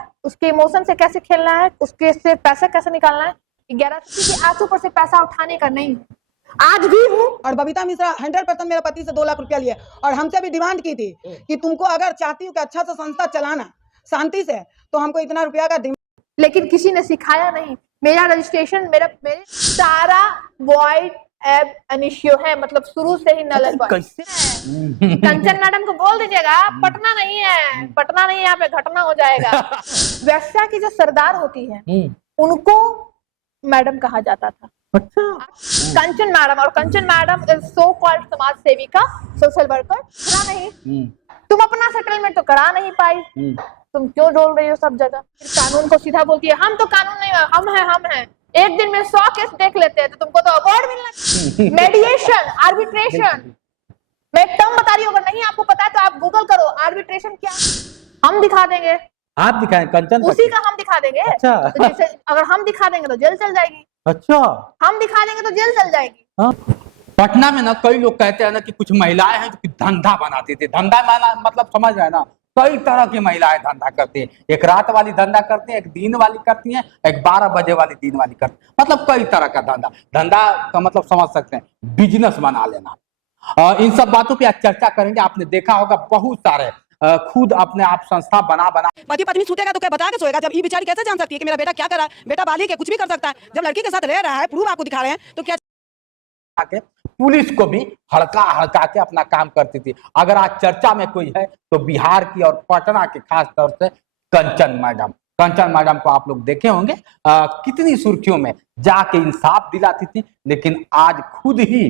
है, उसके इमोशन से कैसे खेलना है, उसके से पैसा कैसे निकालना है, 11 किसी के आंसू पर से पैसा उठाने का नहीं। आज भी हूँ। और बबीता मिश्रा 100% मेरे पति से 2 लाख रुपया लिए और हमसे भी डिमांड की थी कि तुमको अगर चाहती हो कि अच्छा सा संस्था चलाना शांति से तो हमको इतना रुपया का, लेकिन किसी ने सिखाया नहीं। मेरा रजिस्ट्रेशन मेरे सारा वॉइड एब इनिशियो है, मतलब शुरू से ही नल है। कंचन मैडम को बोल दीजिएगा पटना नहीं है, पटना नहीं, यहाँ पे घटना हो जाएगा। वैश्या की जो सरदार होती है उनको मैडम कहा जाता था। अच्छा, कंचन मैडम, और Kanchan madam is so called समाज सेविका, सोशल वर्कर। नहीं, तुम अपना सेटलमेंट तो करा नहीं पाई, तुम क्यों डोल रही हो सब जगह? कानून को सीधा बोलती है हम तो कानून नहीं, हम हैं। एक दिन में 100 केस देख लेते हैं तो तुमको तो अवार्ड मिलना। मेडिएशन, आर्बिट्रेशन, मैं एक टर्म बता रही हूँ, अगर नहीं आपको पता है तो आप गूगल करो आर्बिट्रेशन क्या। हम दिखा देंगे। आप दिखाएं कंचन? उसी का हम दिखा देंगे। अच्छा। तो जैसे अगर हम दिखा देंगे तो जेल चल जाएगी। अच्छा, हम दिखा देंगे तो जेल चल जाएगी। हाँ। पटना में ना कई लोग कहते हैं ना कि कुछ महिलाएं हैं जो धंधा बनाती थी। धंधा मतलब समझ रहे हैं ना, कई तरह की महिलाएं धंधा करती हैं। एक रात वाली धंधा करती है, एक दिन वाली करती है, एक 12 बजे वाली दिन वाली करती है। मतलब कई तरह का धंधा का मतलब समझ सकते हैं, बिजनेस बना लेना। इन सब बातों पे आज चर्चा करेंगे। आपने देखा होगा बहुत सारे खुद अपने आप संस्था बना पति पत्नी छूटेगा तो क्या बता के सोएगा? जब ये बेचारी कैसे जान सकती है कि मेरा बेटा क्या कर रहा है? बेटा बालिग है, कुछ भी कर सकता है। जब लड़की के साथ रह रहा है, प्रूफ आपको दिखा रहे हैं, तो क्या के पुलिस को भी हड़का के अपना काम करती थी। अगर आज चर्चा में कोई है तो बिहार की और पटना की खास तौर से कंचन मैडम को आप लोग देखे होंगे कितनी सुर्खियों में जाके इंसाफ दिलाती थी। लेकिन आज खुद ही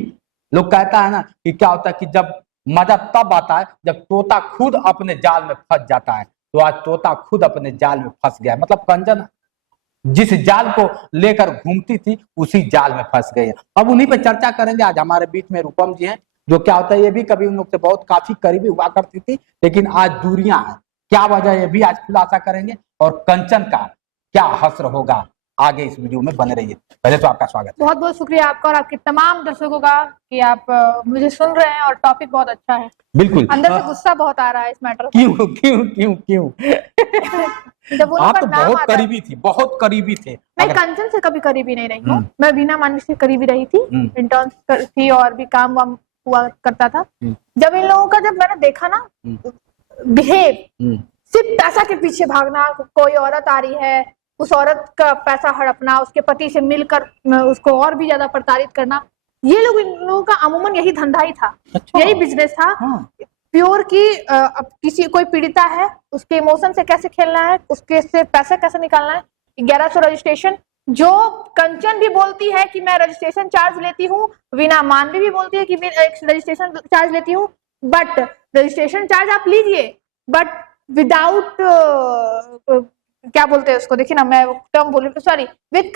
लोग कहता है ना कि क्या होता है कि जब मजा तब आता है जब तोता खुद अपने जाल में फंस जाता है। तो आज तोता खुद अपने जाल में फंस गया, मतलब कंचन जिस जाल को लेकर घूमती थी उसी जाल में फंस गई है। अब उन्हीं पे चर्चा करेंगे। आज हमारे बीच में रूपम जी हैं, जो क्या होता है ये भी कभी उन लोग से बहुत काफी करीबी हुआ करती थी, लेकिन आज दूरियां हैं। क्या वजह ये भी आज खुलासा करेंगे और कंचन का क्या हश्र होगा। आगे इस वीडियो में बने रहिए। पहले तो आपका स्वागत है। बहुत बहुत शुक्रिया आपका और आपके तमाम दर्शकों का कि आप मुझे सुन रहे हैं और टॉपिक बहुत अच्छा है। बिल्कुल, अंदर से गुस्सा बहुत आ रहा है इस मैटर पर। क्यों जब आप तो बहुत करीबी थे। मैं कंचन से कभी करीबी नहीं रही हूँ, मैं वीना मानवी से करीबी रही थी, इंटर्न थी और भी काम वाम हुआ करता था। जब इन लोगों का जब मैंने देखा ना बिहेव, सिर्फ पैसा के पीछे भागना, कोई औरत आ रही है उस औरत का पैसा हड़पना, उसके पति से मिलकर उसको और भी ज्यादा प्रताड़ित करना, ये लोग इन लोगों का अमूमन यही धंधा ही था। अच्छा। यही बिजनेस था। प्योर की किसी कोई पीड़िता है उसके इमोशन से कैसे खेलना है, उसके से पैसा कैसे निकालना है। 1100 रजिस्ट्रेशन, जो कंचन भी बोलती है कि मैं रजिस्ट्रेशन चार्ज लेती हूँ, वीना मानवी भी बोलती है कि मैं रजिस्ट्रेशन चार्ज लेती हूँ, बट रजिस्ट्रेशन चार्ज आप लीजिए बट विदाउट क्या बोलते हैं उसको, देखिए ना मैं टर्म बोल रही हूँ, sorry, with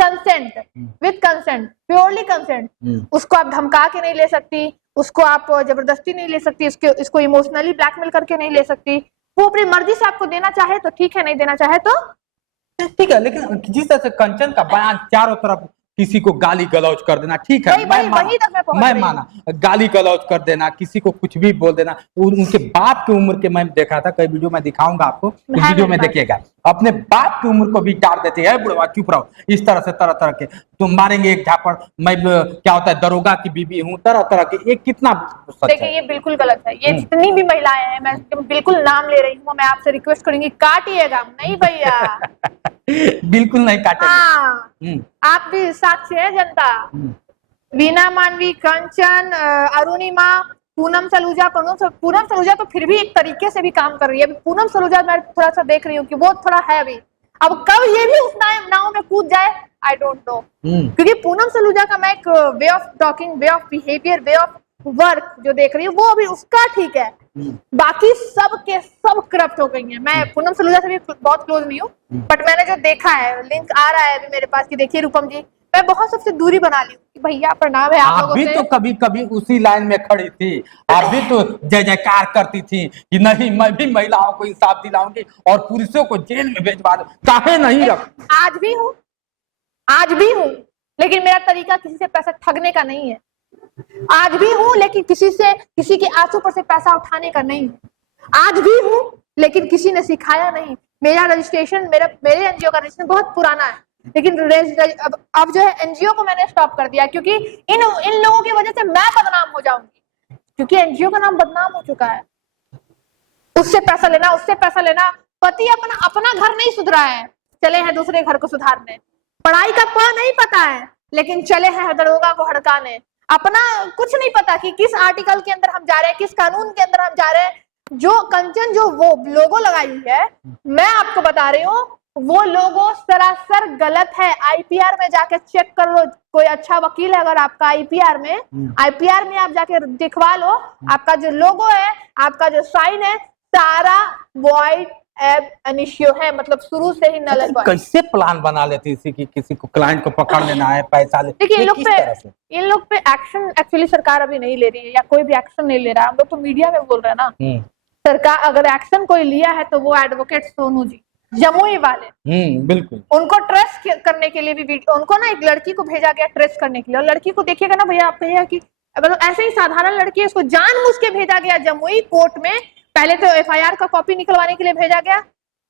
consent, purely consent. उसको आप धमका के नहीं ले सकती, उसको आप जबरदस्ती नहीं ले सकती, इसको इमोशनली ब्लैकमेल करके नहीं ले सकती। वो अपनी मर्जी से आपको देना चाहे तो ठीक है, नहीं देना चाहे तो ठीक है। लेकिन जिस तरह से कंचन का बयान चारों तरफ किसी को गाली गलौज कर देना, ठीक है, मैं माना गाली गलौज कर देना, किसी को कुछ भी बोल देना। उनके बाप की उम्र के मैं देखा था, कई वीडियो में दिखाऊंगा आपको, वीडियो में देखिएगा। अपने बाप की उम्र को भी टार देते हैं, बुढ़वा चुप रहो, इस तरह से तरह के तुम मारेंगे एक झापड़, मैं क्या होता है दरोगा की बीबी हूँ, तरह के। ये कितना देखिए, ये बिल्कुल गलत है। ये जितनी भी महिलाएं हैं, मैं बिल्कुल नाम ले रही हूँ, मैं आपसे रिक्वेस्ट करूंगी काटिएगा नहीं भैया। बिल्कुल नहीं काटेंगे। हाँ, आप भी साक्षी है जनता। वीना मानवी, कंचन, अरुणिमा, पूनम सलूजा तो फिर भी एक तरीके से भी काम कर रही है। पूनम सलूजा मैं थोड़ा सा देख रही हूँ कि वो थोड़ा है अभी, अब कब ये भी उस नाव में कूद जाए आई डोंट नो। क्योंकि पूनम सलूजा का मैं एक way of talking, way of behaviour, way of work जो देख रही हूँ वो अभी उसका ठीक है, बाकी सब के सब करप्ट हो गई हैं। मैं पूनम सलूजा से भी बहुत क्लोज नहीं हूँ, बट मैंने जो देखा है, लिंक आ रहा है अभी मेरे पास कि देखिए रूपम जी, मैं बहुत सबसे दूरी बना ली कि भैया प्रणाम है आप लोगों से। भी तो कभी कभी उसी लाइन में खड़ी थी, आप भी तो जय जयकार करती थी कि नहीं मैं भी महिलाओं को इंसाफ दिलाऊंगी और पुरुषों को जेल में भेजवा दूं, काहे नहीं रख। आज भी हूँ, लेकिन मेरा तरीका किसी से पैसा ठगने का नहीं है। आज भी हूँ लेकिन किसी के आंसू पर से पैसा उठाने का नहीं है। आज भी हूँ लेकिन किसी ने सिखाया नहीं। मेरा रजिस्ट्रेशन, मेरे एनजीओ का रजिस्ट्रेशन बहुत पुराना है, लेकिन अब जो है एनजीओ को मैंने स्टॉप कर दिया, क्योंकि इन लोगों की वजह से मैं बदनाम हो जाऊंगी, क्योंकि एनजीओ का नाम बदनाम हो चुका है। उससे पैसा लेना, उससे पैसा लेना। पति अपना घर नहीं सुधरा है, चले हैं दूसरे घर को सुधारने। पढ़ाई का प नहीं पता है, लेकिन चले हैं दरोगा को हड़काने। अपना कुछ नहीं पता कि किस आर्टिकल के अंदर हम जा रहे हैं, किस कानून के अंदर हम जा रहे हैं। जो कंचन जो वो लोगो लगाई हुई है, मैं आपको बता रही हूँ, वो लोगो सरासर गलत है। आईपीआर में जाके चेक कर लो, कोई अच्छा वकील है अगर आपका आईपीआर में आप जाके दिखवा लो, आपका जो लोगो है, आपका जो साइन है, सारा वॉइड एब इनिशियो है, मतलब शुरू से ही नल है। कैसे प्लान बना लेती है कि किसी को क्लाइंट को पकड़ लेना है, पैसा ले? देखिए इन लोग पे एक्शन एक्चुअली सरकार अभी नहीं ले रही है, या कोई भी एक्शन नहीं ले रहा है। हम लोग तो मीडिया में बोल रहे हैं ना। सरकार अगर एक्शन कोई लिया है तो वो एडवोकेट सोनू जी, जमुई वाले, बिल्कुल, उनको ट्रेस करने के लिए भी वीडियो, उनको ना एक लड़की को भेजा गया ट्रेस करने के लिए, और लड़की को देखिएगा ना भैया, आप कहिएगा कि अगर ऐसे ही साधारण लड़की है, उसको जानबूझ के भेजा गया जमुई कोर्ट में। पहले तो एफआईआर का कॉपी निकलवाने के लिए भेजा गया,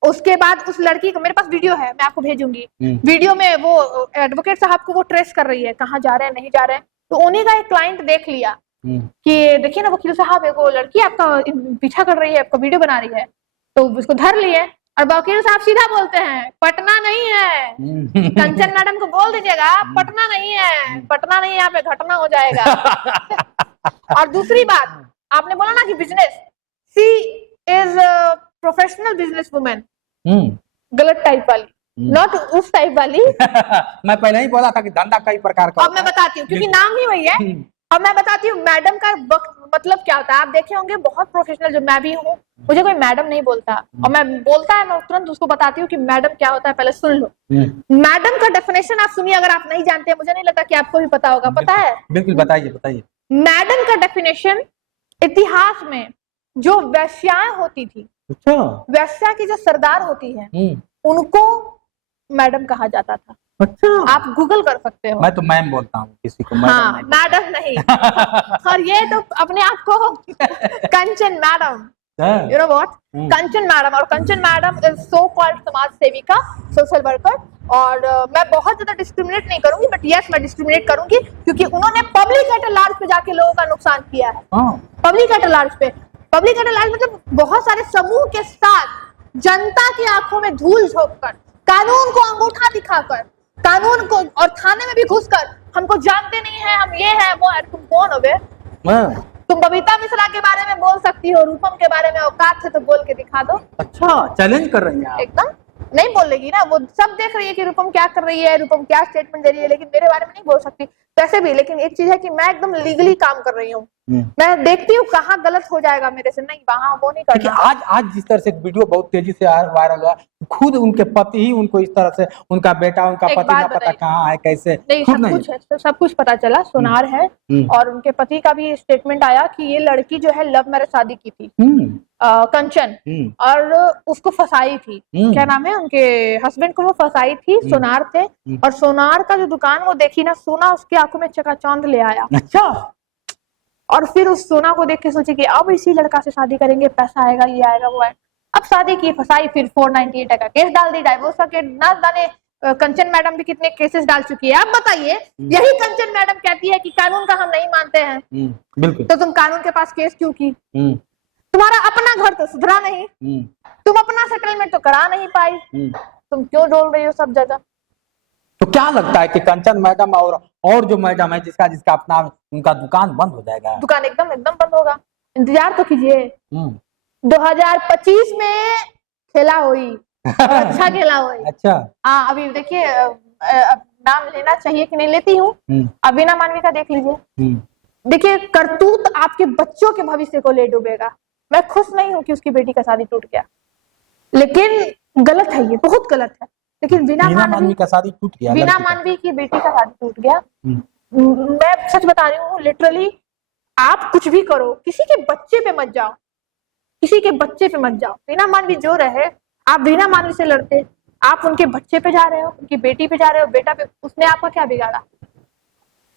उसके बाद उस लड़की को, मेरे पास वीडियो है, मैं आपको भेजूंगी, वीडियो में वो एडवोकेट साहब को वो ट्रेस कर रही है, कहाँ जा रहे हैं नहीं जा रहे हैं। तो उन्हीं का एक क्लाइंट देख लिया कि देखिए ना वकील साहब, एक लड़की आपका पीछा कर रही है, आपका वीडियो बना रही है, तो उसको धर लिए। और वकील साहब सीधा बोलते हैं, पटना नहीं है, कंचन मैडम को बोल दीजिएगा पटना नहीं है, पटना नहीं है, यहाँ पे घटना हो जाएगा। और दूसरी बात, आपने बोला ना कि business, she is professional business women, गलत टाइप वाली, नॉट उस टाइप वाली। मैं पहले ही बोला था कि धंधा कई प्रकार का। अब मैं बताती हूँ, क्योंकि नाम ही वही है। अब मैं बताती हूँ मैडम का मतलब क्या होता है। आप देखे होंगे बहुत प्रोफेशनल, जो मैं भी हूँ, मुझे कोई मैडम नहीं बोलता, और मैं बोलता है मैं तुरंत उसको बताती हूँ कि मैडम क्या होता है, पहले सुन लो। मैडम का डेफिनेशन आप सुनिए, अगर आप नहीं जानते, मुझे नहीं लगता कि आपको भी पता होगा। पता है? बिल्कुल, बताइए बताइए। मैडम का डेफिनेशन, इतिहास में जो वैश्याएं होती थी, वैश्या की जो सरदार होती है, उनको मैडम कहा जाता था। अच्छा, आप गूगल कर सकते हो। मैं तो मैम बोलता हूँ किसी को, हाँ, मैडम नहीं। और ये तो अपने आप को Kanchan madam, you know what, Kanchan madam. और Kanchan madam is so called समाज सेविका, सोशल वर्कर। और मैं बहुत ज्यादा डिस्क्रिमिनेट नहीं करूंगी, बट यस मैं डिस्क्रिमिनेट करूंगी, क्योंकि उन्होंने पब्लिक एट लार्ज पे जाके लोगों का नुकसान किया है। पब्लिक एट लार्ज पे, पब्लिक एट लार्ज मतलब बहुत सारे समूह के साथ जनता की आंखों में धूल झोंककर, कानून को अंगूठा दिखाकर, कानून को, और थाने में भी घुसकर, हमको जानते नहीं है, हम ये है वो है। तुम कौन हो बे? तुम बबीता मिश्रा के बारे में बोल सकती हो, रूपम के बारे में औकात है तो बोल के दिखा दो। अच्छा, चैलेंज कर रही हैं आप? एकदम नहीं बोलेगी ना, वो सब देख रही है कि रूपम क्या कर रही है, रूपम क्या स्टेटमेंट दे रही है, लेकिन मेरे बारे में नहीं बोल सकती वैसे भी। लेकिन एक चीज है कि मैं एकदम लीगली काम कर रही हूँ, मैं देखती हूँ कहाँ गलत हो जाएगा मेरे से, नहीं वहाँ वो नहीं करना। आज जिस तरह से वीडियो बहुत तेजी से वायरल हुआ, खुद उनके पति ही उनको इस तरह से, उनका बेटा, उनका पति ना पता कहाँ है, कैसे, नहीं, सब कुछ पता चला, सोनार है। और उनके पति का भी स्टेटमेंट आया कि ये लड़की जो है लव मैरिज शादी की थी, कंचन, और उसको फंसाई थी। क्या नाम है उनके हस्बैंड को, वो फंसाई थी, सोनार थे। और सोनार का जो दुकान वो देखी ना, सोना उसकी आंखों में चकाचौंध ले आया। अच्छा। और फिर उस सोना को देख के सोचे कि अब इसी लड़का से शादी करेंगे, पैसा आएगा, ये आएगा, वो आएगा। अब शादी की, फंसाई, फिर 498 का केस डाल दी, डाइवोर्स का केस ना जाने। कंचन मैडम भी कितने केसेस डाल चुकी है। अब बताइए, यही कंचन मैडम कहती है कि कानून का हम नहीं मानते हैं, बिल्कुल, तो तुम कानून के पास केस क्यों की? तुम्हारा अपना घर तो सुधरा नहीं, तुम अपना सेटलमेंट तो करा नहीं पाई, तुम क्यों डोल रही हो सब जगह? तो क्या लगता है कि कंचन मैडम और जो मैडम है जिसका अपना, उनका दुकान बंद हो जाएगा? दुकान एकदम बंद होगा, इंतजार तो कीजिए। 2025 में खेला हुई, अच्छा खेला हुई। अच्छा, हाँ, अभी देखिए, नाम लेना चाहिए कि नहीं, लेती हूँ। अब वीना मानवी का देख लीजिए, देखिए करतूत आपके बच्चों के भविष्य को ले डूबेगा। मैं खुश नहीं हूँ कि उसकी बेटी का शादी टूट गया, लेकिन गलत है, ये बहुत गलत है। लेकिन वीना मानवी का शादी टूट गया, वीना मानवी की बेटी का शादी टूट गया। मैं सच बता रही हूँ, लिटरली आप कुछ भी करो, किसी के बच्चे पे मत जाओ, किसी के बच्चे पे मत जाओ। वीना मानवी जो रहे, आप वीना मानवी से लड़ते, आप उनके बच्चे पे जा रहे हो, उनकी बेटी पे जा रहे हो, बेटा पे। उसने आपका क्या बिगाड़ा?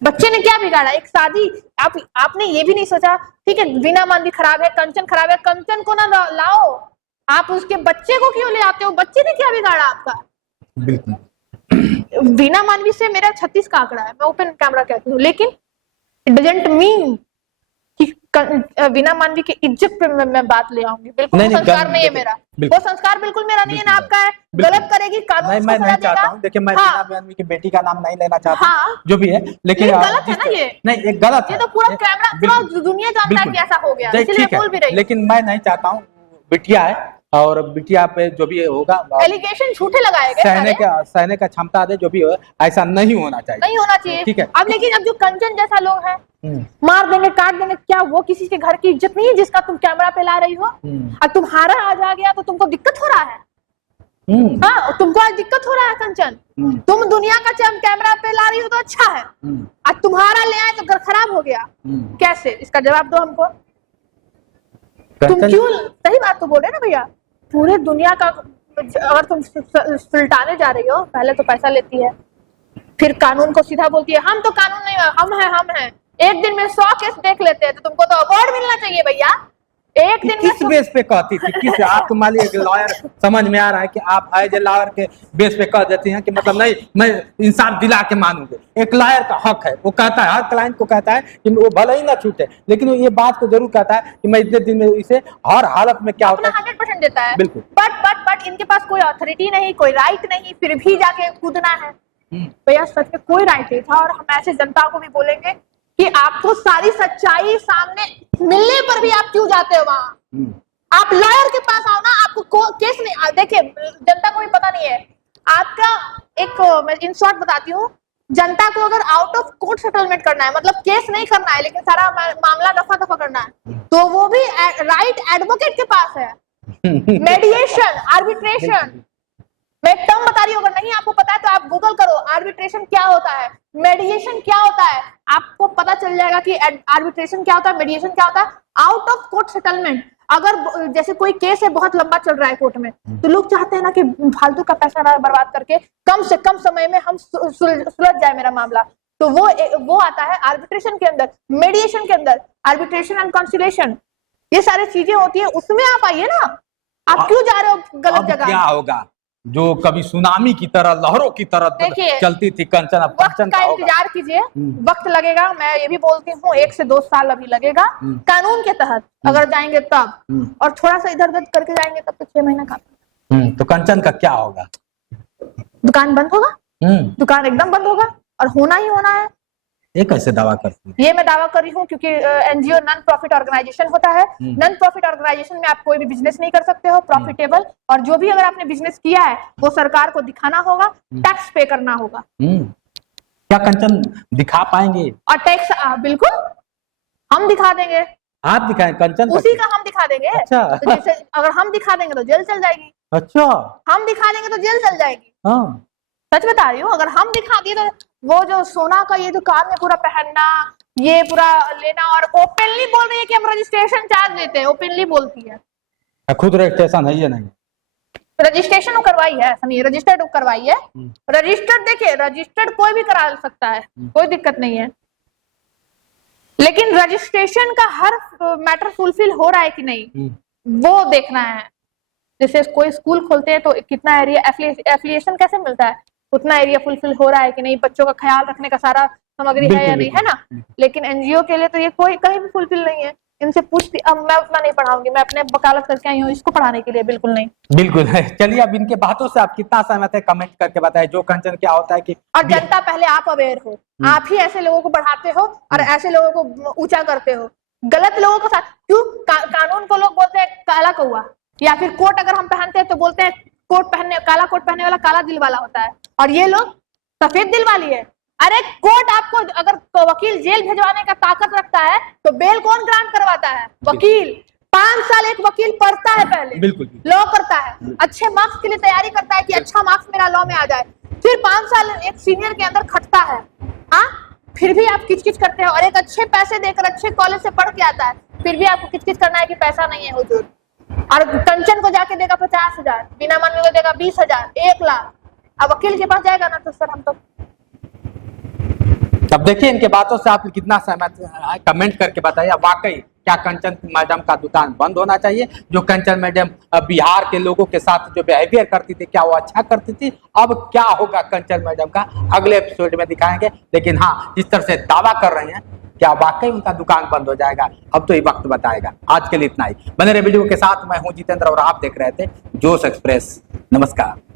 बच्चे ने क्या बिगाड़ा? एक शादी, आपने ये भी नहीं सोचा, ठीक है वीना मानवी खराब है, कंचन खराब है, कंचन को ना लाओ, आप उसके बच्चे को क्यों ले आते हो? बच्चे ने क्या बिगाड़ा आपका? बिल्कुल। वीना मानवी से मेरा 36 का आंकड़ा है, मैं ओपन कैमरा कहती हूँ, लेकिन इट डजंट मीन कि वीना मानवी की इज्जत पे मैं बात ले आऊंगी। बिल्कुल नहीं, संस्कार नहीं है मेरा, बिल्कुल। वो संस्कार बिल्कुल मेरा नहीं है ना आपका है। बिल्कुल। गलत करेगी कानून नहीं, उसको मैं सजा नहीं देगा। चाहता हूँ, देखिए मैं हाँ। वीना मानवी की बेटी का नाम नहीं लेना चाहता हूँ, हाँ। जो भी है, लेकिन ये गलत है ना ये? नहीं, ये गलत ये है, तो पूरा कैमरा, पूरा बिल्कुल। दुनिया जानता है बिल्कुल। कि ऐसा हो गया, देख, इसलिए ठीक है, बोल भी रही हूँ। लेकिन मैं नहीं चाहता हूँ, बिटिया है और बिटिया पे जो भी होगा एलिगेशन झूठे लगाए गए सहने का क्षमता दे, जो भी हो, ऐसा नहीं होना चाहिए, नहीं होना चाहिए। ठीक है। अब लेकिन अब जो कंचन जैसा लोग हैं, मार देंगे काट देंगे, क्या वो किसी के घर की इज्जत नहीं है जिसका तुम कैमरा पे ला रही हो? और तुम्हारा आज आ गया तो तुमको दिक्कत हो रहा है? हाँ, तुमको आज दिक्कत हो रहा है कंचन? तुम दुनिया का कैमरा पे ला रही हो तो अच्छा है, आज तुम्हारा ले आए तो घर खराब हो गया, कैसे? इसका जवाब दो हमको। तुम क्यों, सही बात तो बोल रहे ना भैया, पूरे दुनिया का अगर तुम सुलटाने जा रही हो, पहले तो पैसा लेती है, फिर कानून को सीधा बोलती है हम तो कानून नहीं, हम हैं। एक दिन में 100 केस देख लेते हैं, तो तुमको तो अवार्ड मिलना चाहिए भैया। एक दिन किस बेस पे कहती थी? किस आपको मान लीजिए एक लॉयर, समझ में आ रहा है कि आप एज ए लॉयर के बेस पे कह देती हैं कि मतलब नहीं, मैं इंसाफ दिला के मानूंगी। एक लॉयर का हक है, वो कहता है, हर क्लाइंट को कहता है कि वो भले ही ना छूटे, लेकिन वो ये बात को जरूर कहता है कि मैं इतने दिन में इसे हर हालत में क्या होता है 100% देता है। बिल्कुल। बट इनके पास कोई अथॉरिटी नहीं, कोई राइट नहीं, फिर भी जाके कूदना है। भैया सच में कोई राइट नहीं था, और हम ऐसे जनता को भी बोलेंगे कि आपको सारी सच्चाई सामने मिलने पर भी आप क्यों जाते हो वहां? आप लॉयर के पास आओ ना, आपको केस नहीं, देखिए जनता को भी पता नहीं है आपका। एक मैं इन शॉर्ट बताती हूँ, जनता को अगर आउट ऑफ कोर्ट सेटलमेंट करना है, मतलब केस नहीं करना है, लेकिन सारा मामला दफा दफा करना है, तो वो भी राइट एडवोकेट के पास है। मेडिएशन, आर्बिट्रेशन, मैं एक टर्म बता रही हूँ, अगर नहीं आपको पता है तो आप गूगल करो आर्बिट्रेशन क्या होता है, मेडिएशन क्या होता है, आपको पता चल जाएगा कि आर्बिट्रेशन क्या होता है, मेडिएशन क्या होता है। आउट ऑफ कोर्ट सेटलमेंट, अगर जैसे कोई केस है बहुत लंबा चल रहा है कोर्ट में, तो लोग चाहते हैं ना कि फालतू का पैसा ना बर्बाद करके कम से कम समय में हम सुलझ जाए मेरा मामला, तो वो आता है आर्बिट्रेशन के अंदर, मेडिएशन के अंदर, आर्बिट्रेशन एंड कंसिलिएशन, ये सारी चीजें होती है, उसमें आप आइए ना। आप क्यों जा रहे हो गलत जगह? क्या होगा जो कभी सुनामी की तरह, लहरों की तरह चलती थी कंचन, अब कंचन का इंतजार कीजिए, वक्त लगेगा। मैं ये भी बोलती हूँ 1 से 2 साल अभी लगेगा कानून के तहत अगर जाएंगे तब, और थोड़ा सा इधर उधर करके जाएंगे तब तो 6 महीना का। तो कंचन का क्या होगा? दुकान बंद होगा, दुकान एकदम बंद होगा, और होना ही होना है। ये कैसे दावा करती है? ये मैं दावा कर रही हूँ क्योंकि एनजीओ नॉन प्रॉफिट ऑर्गेनाइजेशन होता है। नॉन प्रॉफिट ऑर्गेनाइजेशन में आप कोई भी बिजनेस नहीं कर सकते हो प्रॉफिटेबल, और जो भी अगर आपने बिजनेस किया है वो सरकार को दिखाना होगा, टैक्स पे करना होगा। क्या कंचन दिखा पाएंगे? और टैक्स बिल्कुल हम दिखा देंगे। आप दिखाएं कंचन? उसी का हम दिखा देंगे। अच्छा। तो जैसे अगर हम दिखा देंगे तो जेल चल जाएगी। अच्छा, हम दिखा देंगे तो जेल चल जाएगी। हाँ, सच बता रही हूँ, अगर हम दिखा दिए तो वो जो सोना का ये जो कान में पूरा पहनना, ये पूरा लेना, और ओपनली बोल रही है कि हम रजिस्ट्रेशन चार्ज लेते हैं, ओपनली बोलती है। खुद रजिस्ट्रेशन है ये नहीं? रजिस्ट्रेशन करवाई है, ऐसा नहीं, रजिस्टर्ड करवाई है। रजिस्टर्ड देखिए, रजिस्टर्ड कोई भी करा सकता है, कोई दिक्कत नहीं है, लेकिन रजिस्ट्रेशन का हर मैटर फुलफिल हो रहा है कि नहीं वो देखना है। जैसे कोई स्कूल खोलते हैं तो कितना एरिया एफिलिएशन कैसे मिलता है, उतना एरिया फुलफिल हो रहा है कि नहीं, बच्चों का ख्याल रखने का सारा सामग्री है या नहीं, है ना। लेकिन एनजीओ के लिए तो ये कोई कहीं भी फुलफिल नहीं है। इनसे पूछती, अब मैं उतना नहीं पढ़ाऊंगी, मैं अपने वकालत करके आई हूँ इसको पढ़ाने के लिए, बिल्कुल नहीं। बिल्कुल है। चलिए, अब इनके बातों से आप कितना सहमत है कमेंट करके बताएं। जो कंचन क्या होता है कि, और जनता पहले आप अवेयर हो, आप ही ऐसे लोगों को बढ़ाते हो और ऐसे लोगों को ऊंचा करते हो। गलत लोगों के साथ क्यों कानून को लोग बोलते हैं काला कौआ, या फिर कोट अगर हम पहनते हैं तो बोलते हैं कोट पहनने, काला कोट पहनने वाला काला दिल वाला होता है, और ये लोग सफेद दिल वाली है। अरे कोर्ट आपको अगर वकील जेल भिजवाने का ताकत रखता है तो बेल कौन ग्रांट करवाता है? वकील। 5 साल एक वकील पढ़ता है, पहले बिल्कुल लॉ करता है, अच्छे मार्क्स के लिए तैयारी करता है कि अच्छा मार्क्स मेरा लॉ में आ जाए, फिर 5 साल एक सीनियर के अंदर खटता है। हाँ, फिर भी आप किचकिच करते हो, और एक अच्छे पैसे देकर अच्छे कॉलेज से पढ़ के आता है, फिर भी आपको किचकिच करना है कि पैसा नहीं है हुजूर। और कंचन को जाके देगा 50,000, वीना मानवी को देगा 20,000, 1 लाख। अब वकील के पास जाएगा ना तो सर हम तो। अब देखिए इनके बातों से आप कितना सहमत, कमेंट करके बताइए वाकई क्या कंचन मैडम का दुकान बंद होना चाहिए? जो कंचन मैडम बिहार के लोगों के साथ जो बिहेवियर करती थी, क्या वो अच्छा करती थी? अब क्या होगा कंचन मैडम का अगले एपिसोड में दिखाएंगे। लेकिन हाँ, जिस तरह से दावा कर रहे हैं, क्या वाकई उनका दुकान बंद हो जाएगा? अब तो ये वक्त बताएगा। आज के लिए इतना ही। बने रहे वीडियो के साथ। मैं हूं जितेंद्र और आप देख रहे थे जोश एक्सप्रेस। नमस्कार।